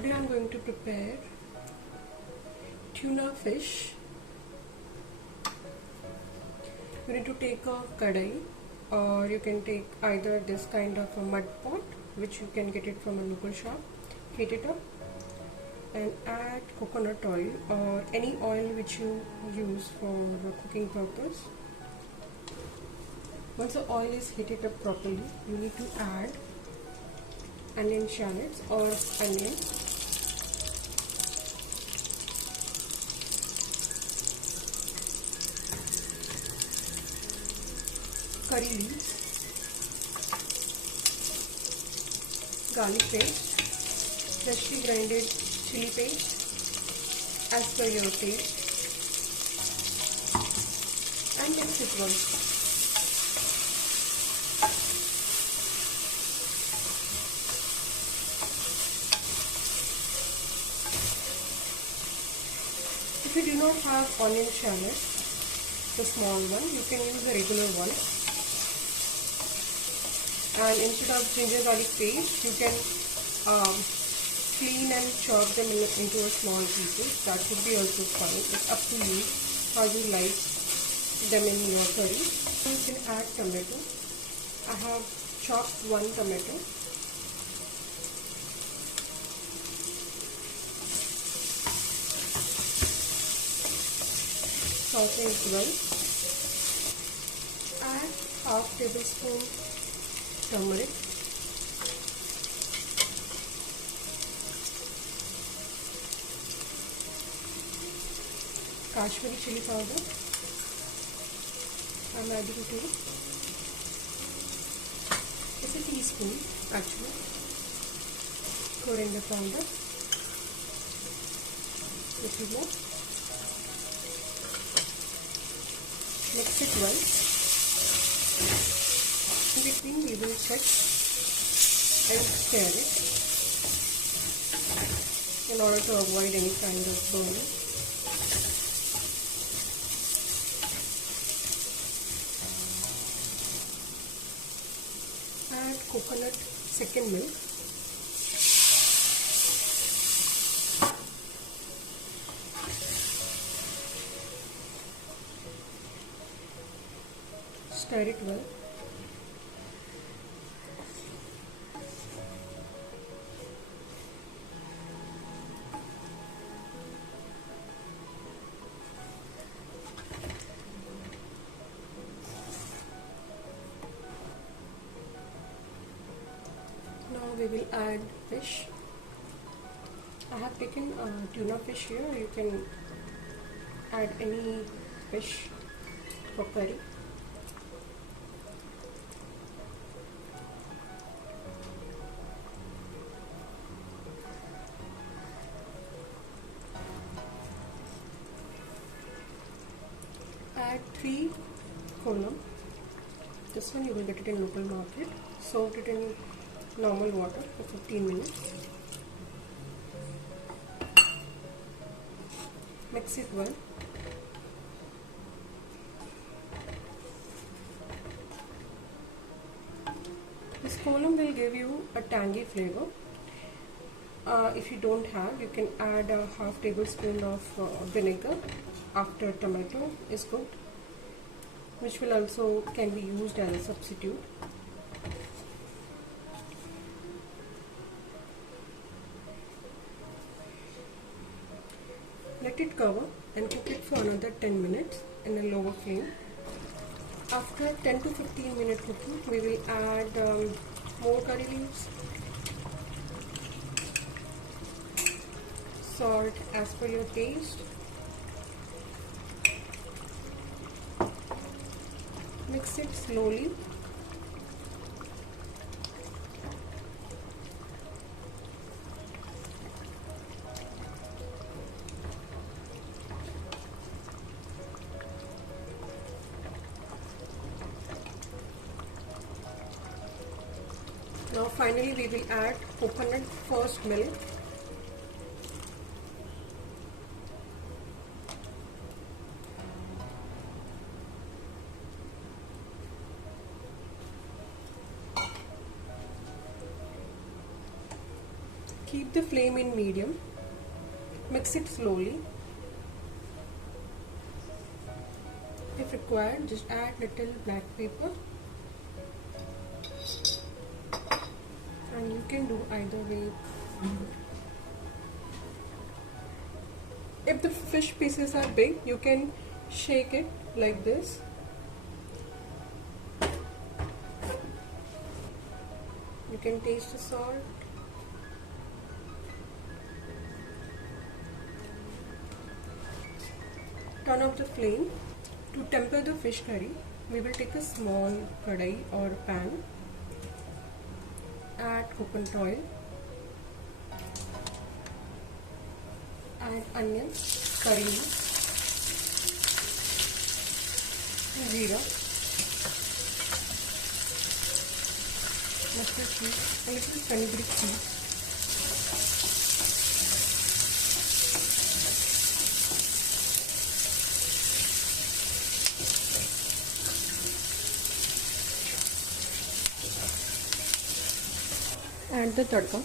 Today I am going to prepare tuna fish. You need to take a kadai, or you can take either this kind of a mud pot, which you can get it from a local shop. Heat it up and add coconut oil or any oil which you use for cooking purpose. Once the oil is heated up properly, you need to add onion shallots or onion, curry leaves, garlic paste, freshly grinded chili paste as per your taste, and mix it well. If you do not have onion shallots, the small one, you can use the regular one. And instead of ginger garlic paste, you can clean and chop them into a small pieces. That would be also fine. It's up to you how you like them in your curry. So you can add tomato. I have chopped one tomato. Saute it well. Add half tablespoon turmeric, Kashmiri chili powder. I'm adding to it. It's a teaspoon actually. Coriander powder. Little more. Mix it well. In between we will check and stir it in order to avoid any kind of burning. Add coconut second milk. Stir it well. Now we will add fish. I have taken tuna fish here. You can add any fish for curry. Add 3 kolam. This one you will get it in local market. Soak it in normal water for 15 minutes. Mix it well. This kolam will give you a tangy flavor. If you don't have, you can add a half tablespoon of vinegar after tomato is cooked, which will also can be used as a substitute. Let it cover and cook it for another 10 minutes in a lower flame. After 10 to 15 minute cooking, we will add more curry leaves, salt as per your taste, mix it slowly. Now finally we will add coconut first milk. Keep the flame in medium. Mix it slowly. If required, just add little black pepper. And you can do either way. If the fish pieces are big, you can shake it like this. You can taste the salt. Turn off the flame. To temper the fish curry, we will take a small kadai or pan. Add coconut oil. Add onions, curry leaves, jeera, mustard seeds, a little fenugreek seeds. Add the tadka.